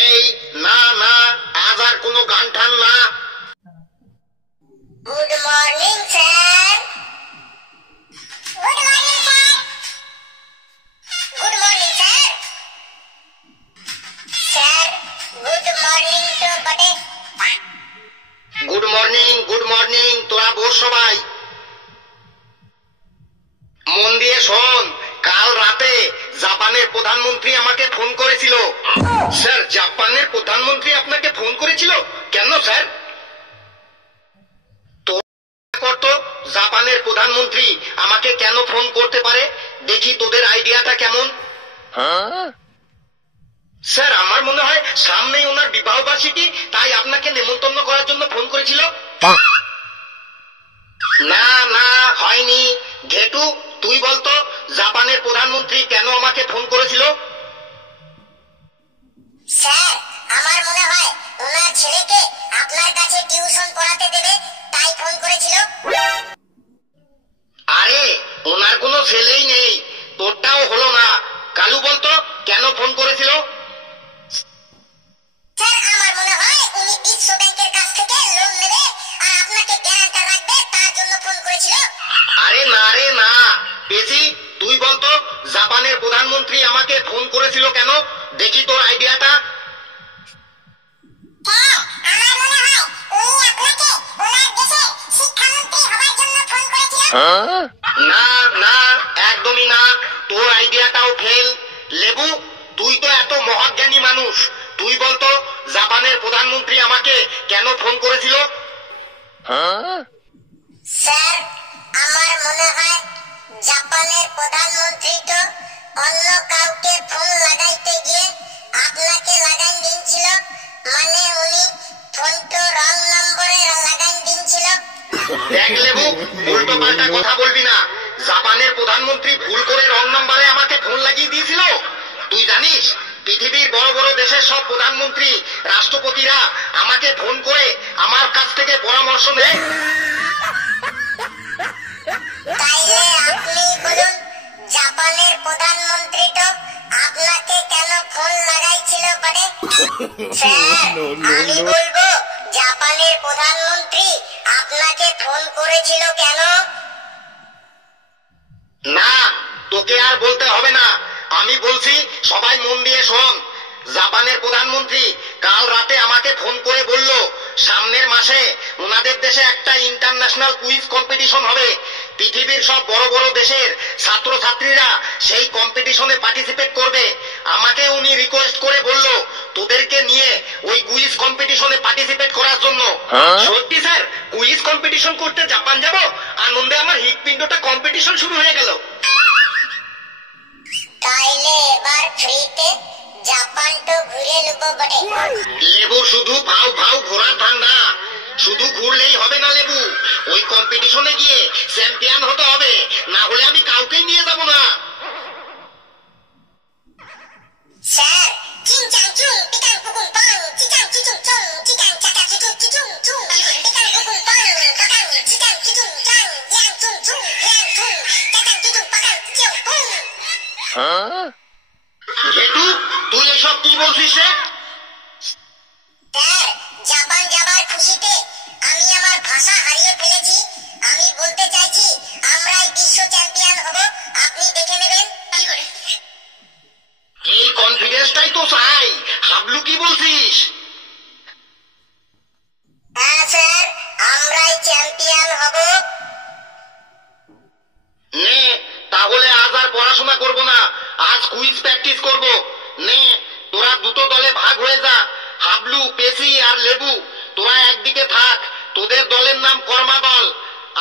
এই না না, আজ আর কোনো গান টান না। Good morning sir. Good morning sir. Good morning sir. Sir good morning তো বটে। গুড মর্নিং গুড মর্নিং, তোরা বস সবাই। মন দিয়ে শোন, কাল রাতে জাপানের প্রধানমন্ত্রী আমাকে ফোন করেছিল। স্যার, জাপানের প্রধানমন্ত্রী আপনাকে ফোন করেছিল কেন স্যার? তো জাপানের প্রধানমন্ত্রী আমাকে কেন ফোন করতে পারে, দেখি তোদের আইডিয়াটা কেমন। স্যার, আমার মনে হয় সামনেই ওনার বিবাহ বার্ষিকী, তাই আপনাকে নেমন্তন্ন করার জন্য ফোন করেছিল। না না, হয়নি। ঘেটু, তুই বলতো জাপানের প্রধানমন্ত্রী কেন আমাকে ফোন করেছিল? স্যার, আমার মনে হয় ওনার ছেলেকে আপনার কাছে টিউশন পড়াতে দেবে, তাই ফোন করেছিল। আরে, ওনার কোনো ছেলেই নেই, তোরটাও হলো না। কালু বলতো কেন ফোন করেছিল? স্যার, আমার মনে হয় উনি বিশ্ব ব্যাংকের কাছ থেকে লোন নেবে আর আপনাকে গ্যারান্টার রাখবে, তার জন্য ফোন করেছিল। আরে না রে না, পেশি, তুই বলতো জাপানের প্রধানমন্ত্রী আমাকে ফোন করেছিল কেন, দেখি তোর আইডিয়াটা। স্যার, আমার মনে হয় উনি আপনাকে ওনার দেশে শিক্ষামন্ত্রী হবার জন্য ফোন করেছিল। না না, একদমই না, তোর আইডিয়াটাও ফেল। লেবু, তুই তো এত মহাজ্ঞানী মানুষ, তুই বলতো জাপানের প্রধানমন্ত্রী আমাকে কেন ফোন করেছিল? স্যার, আমার মনে হয় জাপানের প্রধানমন্ত্রী তো অন্য কাউকে ফোন লাগাইতে গিয়ে আপনাকে লাগাই দিয়েছিল, মানে উনি ফোন তো রং নম্বরে লাগাই দিয়েছিল। দেখ লেবু, উল্টো পাল্টা কথা বলবি না। জাপানের প্রধানমন্ত্রী ভুল করে রং নাম্বারে আমাকে ফোন লাগিয়ে দিয়েছিল। তুই জানিস পৃথিবীর বড় বড় দেশের সব প্রধানমন্ত্রী, রাষ্ট্রপতিরা আমাকে ফোন করে আমার কাছ থেকে পরামর্শ নেয়। তাইলে আপনি বলুন, জাপানের প্রধানমন্ত্রী তো আপনাকে কেন ফোন লাগাইছিল বটে? স্যার, আমি বলবো জাপানের প্রধানমন্ত্রী আপনাকে ফোন করেছিল কেন? না, তোকে আর বলতে হবে না, আমি বলছি, সবাই মন দিয়ে শোন। জাপানের প্রধানমন্ত্রী কাল রাতে আমাকে ফোন করে বলল সামনের মাসে ওনাদের দেশে একটা ইন্টারন্যাশনাল কুইজ কম্পিটিশন হবে। পৃথিবীর সব বড় বড় দেশের ছাত্রছাত্রীরা সেই কম্পিটিশনে পার্টিসিপেট করবে। আমাকে উনি রিকোয়েস্ট করে বলল তোদেরকে নিয়ে ওই কুইজ কম্পিটিশনে পার্টিসিপেট করার জন্য। সত্যি স্যার, কুইজ কম্পিটিশন করতে জাপান যাব, আনন্দে আমার হৃৎপিণ্ডটা কম্পিটিশন শুরু হয়ে গেল। তাইলে এবার ফ্রিতে জাপান তো ঘুরে নেব বটে। লেবু, শুধু ভাও ভাও ঘোরা ঠান্ডা, শুধু ঘুরলেই হবে না লেবু, ওই কম্পিটিশনে গিয়ে চ্যাম্পিয়ন হতে হবে, না হলে আমি কাউকেই নিয়ে যাব না। স্যার, চিংচাং চুং টিকাং কুকুং পাং চিচাং চিচুং চুং চিচাং চাচা চিচু চিচুং চুং টিকাং কুকুং পাং পাকাং চিচাং চিচুং চাং ইয়াং চুং চুং ইয়াং চুং চাচাং চিচুং পাকাং চিউ কুং। ঘেটু, তুই এসব কি বলছিস রে? স্যার, জাপান যাবার খুশিতে আমি আমার ভাষা হারিয়ে ফেলেছি। আমি বলতে চাইছি আমরাই বিশ্ব চ্যাম্পিয়ন হব, আপনি দেখে নেবেন। এই কনফিডেন্সটাই তো চাই। হাবলু, কি বলছিস? হ্যাঁ স্যার, আমরাই চ্যাম্পিয়ন হব। নে, তাহলে আজ আর পড়াশোনা করব না, আজ কুইজ প্র্যাকটিস করব। নে, তোরা দুটো দলে ভাগ হয়ে যা। হাবলু, পেশি আর লেবু, তোরা একদিকে থাক, তোদের দলের নাম কর্মা দল।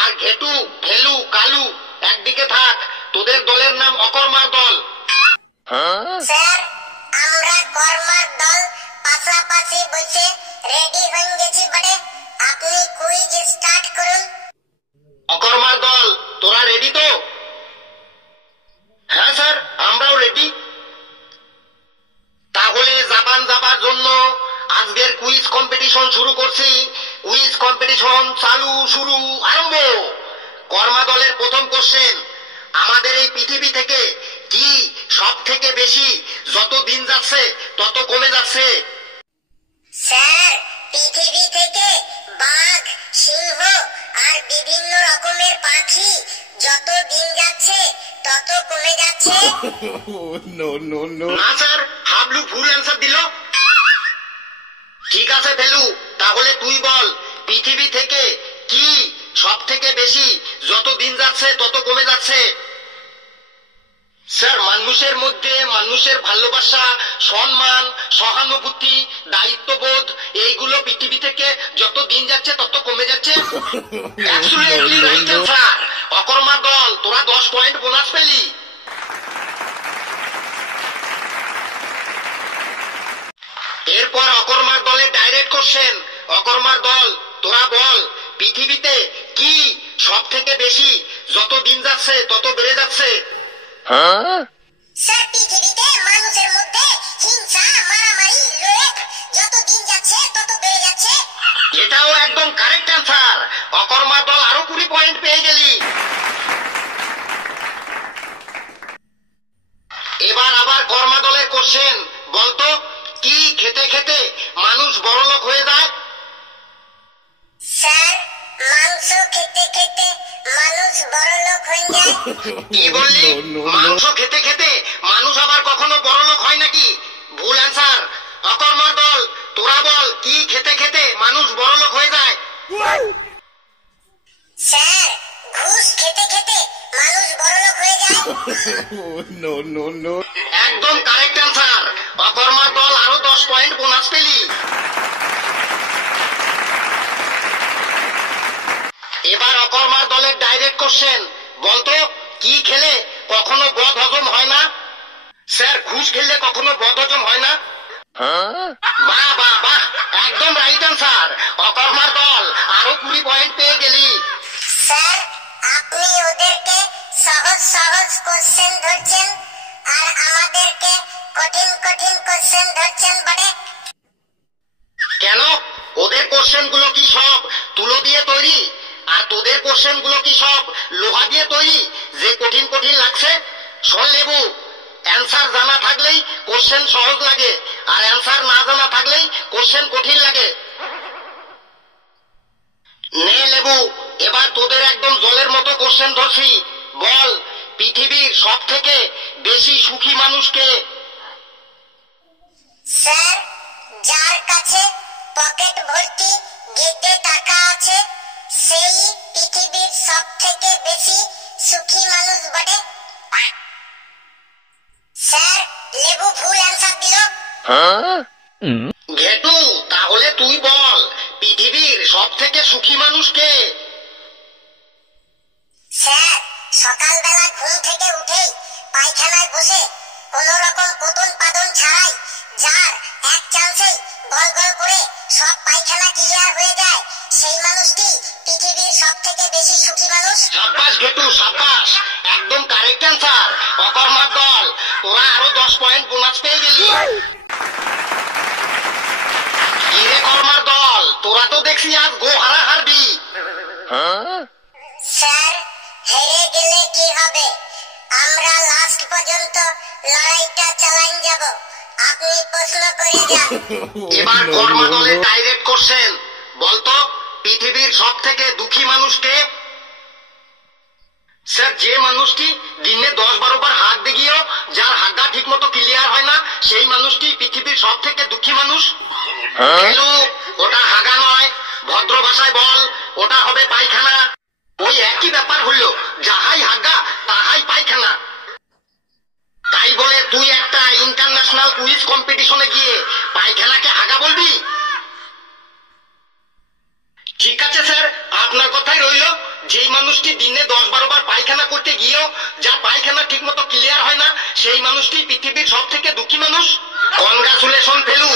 আর ঘেটু, ফেলু, কালু একদিকে থাক, তোদের দলের নাম অকর্মার দল। স্যার, আমরা কর্মার দল পাশাপাশি বসে রেডি হয়ে গেছি বটে, আপনি কুইজ স্টার্ট করুন। অকর্মার দল, তোরা রেডি তো? হ্যাঁ স্যার, আমরাও রেডি। তাহলে জাপান যাবার জন্য আজকের কুইজ কম্পিটিশন শুরু করছি। কুইজ কম্পিটিশন চালু, শুরু, আরম্ভ। কর্মা দলের প্রথম কোশ্চেন, আমাদের এই পৃথিবী থেকে কি সব থেকে বেশি যত দিন যাচ্ছে তত কমে যাচ্ছে? স্যার, পৃথিবী থেকে বাঘ, সিংহ আর বিভিন্ন রকমের পাখি যত দিন যাচ্ছে তত কমে যাচ্ছে। না স্যার, হাবলু ভুল অ্যান্সার দিল। ঠিক আছে ফেলু, তাহলে তুই বল পৃথিবী থেকে কি সব থেকে বেশি যত দিন যাচ্ছে তত কমে যাচ্ছে? স্যার, মানুষের মধ্যে মানুষের ভালোবাসা, সম্মান, সহানুভূতি, দায়িত্ববোধ এইগুলো পৃথিবী থেকে যত দিন যাচ্ছে তত কমে যাচ্ছে। Absolutely right answer. অকর্মা দল, তোরা 10 পয়েন্ট বোনাস পেলি। এরপর অকর্মার দলের ডাইরেক্ট কোশ্চেন। অকর্মার দল, তোরা বল পৃথিবীতে কি সব থেকে বেশি যত দিন যাচ্ছে তত বেড়ে যাচ্ছে? স্যার, পৃথিবীতে মানুষের মধ্যে হিংসা, মারামারি, লোভ যত দিন যাচ্ছে তত বেড়ে যাচ্ছে। এটাও একদম কারেক্ট অ্যান্সার। অকর্মার দল আরো 20 পয়েন্ট পেয়ে গেলি। এবার আবার কর্মা দলের কোশ্চেন। বলতো কি খেতে খেতে মানুষ বড়লোক হয়ে যায়? স্যার, মাংস খেতে খেতে মানুষ বড়লোক হয়ে যায়। কি বললি? মাংস খেতে খেতে মানুষ আবার কখনো বড়লোক হয় নাকি? ভুল অ্যান্সার। অকর্মার দল, তোরা বল কি খেতে খেতে মানুষ বড়লোক হয়ে যায়? স্যার, ঘুষ খেতে খেতে মানুষ বড়লোক হয়ে যায়। একদম কারেক্ট অ্যান্সার। অকর্মার দল আরো 10 পয়েন্ট বোনাস পেলি। এবার অকর্মার দলের ডাইরেক্ট কোশ্চেন। বলতো কি খেলে কখনো বদ হজম হয় না? স্যার, ঘুষ খেলে কখনো বদ হজম হয় না। বাহ বাহ বাহ, একদম রাইট অ্যান্সার। অকর্মার দল আরো 20 পয়েন্ট পেয়ে গেলি। স্যার, আপনি ওদেরকে সহজ সহজ কোশ্চেন ধরছেন আর আমাদেরকে কঠিন কঠিন কোশ্চেন ধরছেন বটে। কেন? ওদের কোশ্চেন গুলো কি সব তুলো দিয়ে তৈরি? আর তোদের কোশ্চেন গুলো কি সব লোহা দিয়ে তৈরি যে কঠিন কঠিন লাগছে? শোন লেবু, অ্যান্সার জানা থাকলেই কোশ্চেন সহজ লাগে, আর অ্যান্সার না জানা থাকলেই কোশ্চেন কঠিন লাগে। নে লেবু, এবার তোদের একদম জলের মতো কোশ্চেন ধরছি। বল পৃথিবীর সব থেকে বেশি সুখী মানুষকে? স্যার, যার কাছে পকেট ভর্তি গেটে টাকা আছে সেই পৃথিবীর সব থেকে বেশি সুখী মানুষ বটে। স্যার, লেবু ভুল অ্যান্সার দিল। ঘেটু, তাহলে তুই বল পৃথিবীর সব থেকে সুখী মানুষকে? স্যার, সকালবেলা ঘুম থেকে উঠেই পায়খানায় বসে কোন রকম পতন পাদন ছাড়াই যার এক চান্সেই গল গল করে সব পায়খানা ক্লিয়ার হয়ে যায় সেই মানুষটি পৃথিবীর সব থেকে বেশি সুখী মানুষ। সাব্বাস ঘেটু, সাব্বাস, একদম কারেক্ট অ্যান্সার। অকর্মার দল, তোরা আরো 10 পয়েন্ট বোনাস পেয়ে গেলি। কিরে কর্মার দল, তোরা তো দেখছি আজ গো হারা হারবি। স্যার, হেরে গেলে কি হবে? আমরা লাস্ট পর্যন্ত লড়াইটা চালান যাব। আপনি প্রশ্ন করে যান। এবার কর্মা দলের ডাইরেক্ট কোশ্চেন। বলতো পৃথিবীর সব থেকে দুঃখী মানুষকে? স্যার, যে মানুষটি দিনে 10-12 বার হাত দিয়েও যার হাগা ঠিক মতো ক্লিয়ার হয় না সেই মানুষটি পৃথিবীর সব থেকে দুঃখী মানুষ। ওটা হাগা নয়, ভদ্র ভাষায় বল ওটা হবে পায়খানা। ওই একই ব্যাপার হইল, যাহাই হাগা তাহাই পায়খানা। তাই বলে তুই একটা ইন্টারন্যাশনাল কুইজ কম্পিটিশনে গিয়ে পায়খানাকে হাগা বলবি? ঠিক আছে স্যার, আপনার কথাই রইল। যেই মানুষটি দিনে 10-12 বার পায়খানা করতে গিয়েও যার পায়খানা ঠিক মতো ক্লিয়ার হয় না সেই মানুষটি পৃথিবীর সব থেকে দুঃখী মানুষ। কনগ্রাচুলেশন ফেলু,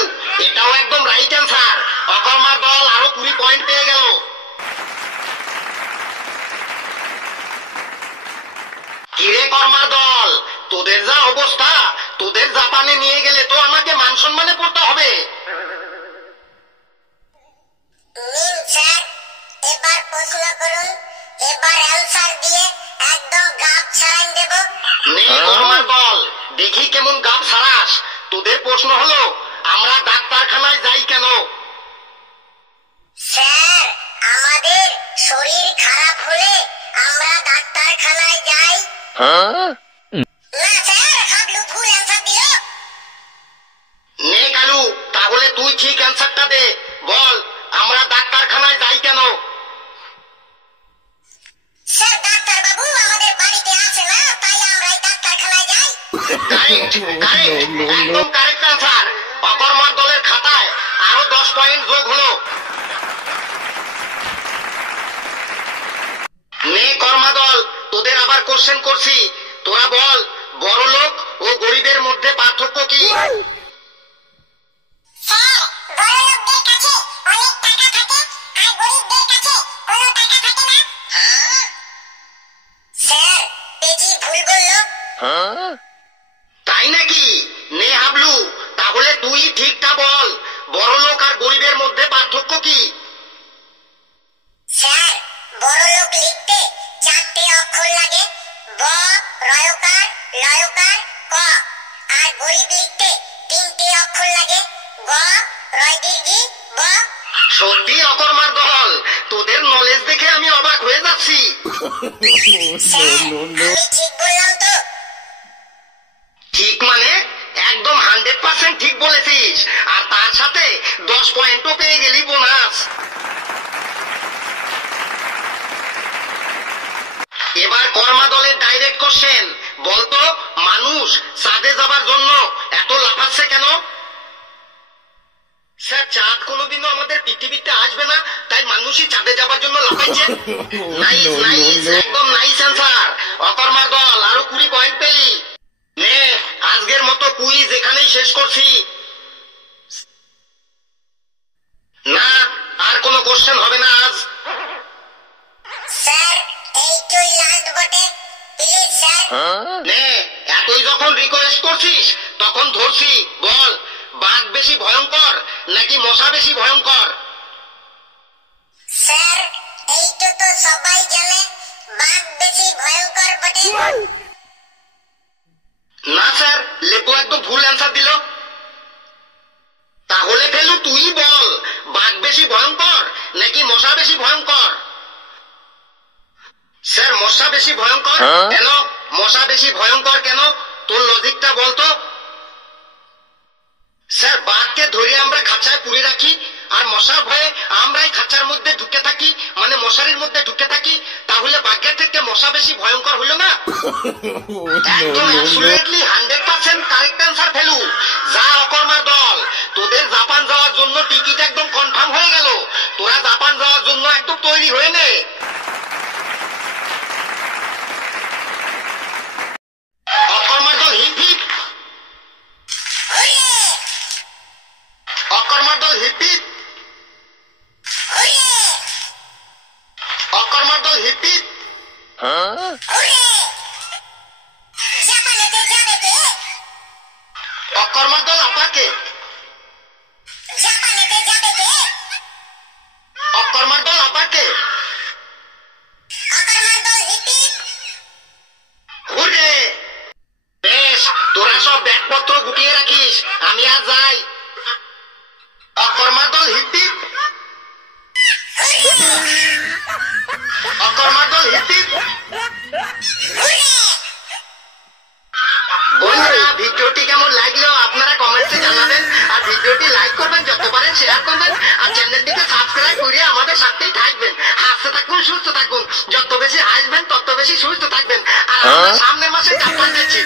এটাও একদম রাইট অ্যান্সার। অকর্মার দল আরো 20 পয়েন্ট পেয়ে গেল। কিরে কর্মার দল, তোদের যা অবস্থা, তোদের জাপানে নিয়ে গেলে তো আমাকে মান সম্মানে পড়তে হবে। নিন স্যার, এবার প্রশ্ন করুন। এবার অ্যান্সার দিয়ে একদম গাব ছাড়াই দেব। নে কর্মার দল, দেখি কেমন গাব সারাস। তোদের প্রশ্ন হলো আমরা ডাক্তারখানায় যাই কেন? স্যার, আমাদের শরীর খারাপ হলে আমরা ডাক্তারখানায় যাই। না স্যার, হাবলু ভুল অ্যান্সার দিল। নে কালু, তাহলে তুই ঠিক অ্যান্সারটা দে। বল, আমরা ডাক্তারখানায় যাই কেন? স্যার, ডাক্তার বাবু আমাদের বাড়িতে আছে না, তাই আমরাই ডাক্তারখানায় যাই। কারেক্ট, কারেক্ট, একদম কারেক্ট অ্যান্সার। অকর্মার দলের খাতায় আরো 10 পয়েন্ট যোগ হলো। নে কর্মা দল, তোদের আবার কোশ্চেন করছি। তোরা বল, বড়লোক ও গরিবের মধ্যে পার্থক্য কি? স্যার, বড়লোকদের কাছে অনেক টাকা থাকে আর গরিবদের কাছে কোনো টাকা থাকে না। স্যার, পেজি ভুল বললো। তাই নাকি? নে হাবলু, তাহলে তুই ঠিকটা বল, বড়লোক আর গরিবের মধ্যে পার্থক্য কি? স্যার, বড়লোক লিখতে 4টে অক্ষর লাগে, ব, রয়কার, লয়কার, ক। আর গরিব লিখতে 3টে অক্ষর লাগে, গ, রয় দীর্ঘি, ব। সত্যি অকর্মার দল, তোদের নলেজ দেখে আমি অবাক হয়ে যাচ্ছি। স্যার, আমি ঠিক বললাম তো? ঠিক মানে একদম 100% ঠিক বলেছিস, আর তার সাথে 10 পয়েন্টও পেয়ে গেলি বোনাস। এবার কর্মা দলের ডাইরেক্ট কোশ্চেন। বলতো, মানুষ চাঁদে যাবার জন্য এত লাফাচ্ছে কেন? স্যার, চাঁদ কোনোদিনও আমাদের পৃথিবীতে আসবে না, তাই মানুষই চাঁদে যাবার জন্য লাফাচ্ছে। নাইস, নাইস, একদম নাইস অ্যান্সার। অকর্মার দল আরো 20 পয়েন্ট পেলি। নে, আজকের মতো কুইজ এখানেই শেষ করছি। না, আর কোনো কোশ্চেন হবে না আজ। স্যার, এইটাই লাস্ট বটে, প্লিজ স্যার। নে, এতই যখন রিকোয়েস্ট করছিস তখন ধরছি। বল, বাঘ বেশি ভয়ঙ্কর নাকি মশা বেশি ভয়ঙ্কর? স্যার, এইটা তো সবাই জানে, বাঘ বেশি ভয়ঙ্কর বটে। না স্যার, লেবু একদম ভুল অ্যান্সার দিল। তাহলে ফেলু তুই বল, বাঘ বেশি ভয়ঙ্কর নাকি মশা বেশি ভয়ঙ্কর? স্যার, মশা বেশি ভয়ঙ্কর। কেন মশা বেশি ভয়ঙ্কর কেন? তোর লজিকটা বলতো। স্যার, বাঘকে ধরে আমরা খাঁচায় পুরে রাখি, আর মশার ভয়ে আমরাই খাঁচার মধ্যে ঢুকে থাকি, মানে মশারির মধ্যে ঢুকে থাকি। তাহলে বাঘের থেকে মশা বেশি ভয়ঙ্কর হলো না? একদম অ্যাবসলিউটলি 100% কারেক্ট অ্যান্সার ফেলু। যা অকর্মার দল, তোদের জাপান যাওয়ার জন্য টিকিট একদম কনফার্ম হয়ে গেল। তোরা জাপান যাওয়ার জন্য একদম তৈরি হয়ে নে। অকর্মার দল হিপ হিপ, হুররে, অকর্মার দল হিপ হিপ, হুররে, অকর্মার দল হিপ হিপ। হুররে। জাপানেতে যাবে কে? অকর্মার দল আপাকে, জাপানেতে যাবে কে? অকর্মার দল আপাকে। অকর্মার দল হিপি। হুররে! বেশ, তোরা সব ব্যাগপত্র গুটিয়ে রাখিস, আমি আর যাই। অকর্মার দল হিপ হিপ, অকর্মার দল হিপ হিপ। বন্ধুরা, ভিডিওটি কেমন লাগলো আপনারা কমেন্টে জানাবেন, আর ভিডিওটি লাইক করবেন, যত পারেন শেয়ার করবেন, আর চ্যানেলটিকে সাবস্ক্রাইব করে আমাদের সাথেই থাকবেন। হাসতে থাকুন, সুস্থ থাকুন, যত বেশি হাসবেন তত বেশি সুস্থ থাকবেন। আর আমরা সামনের মাসে যাত্রা দিচ্ছি।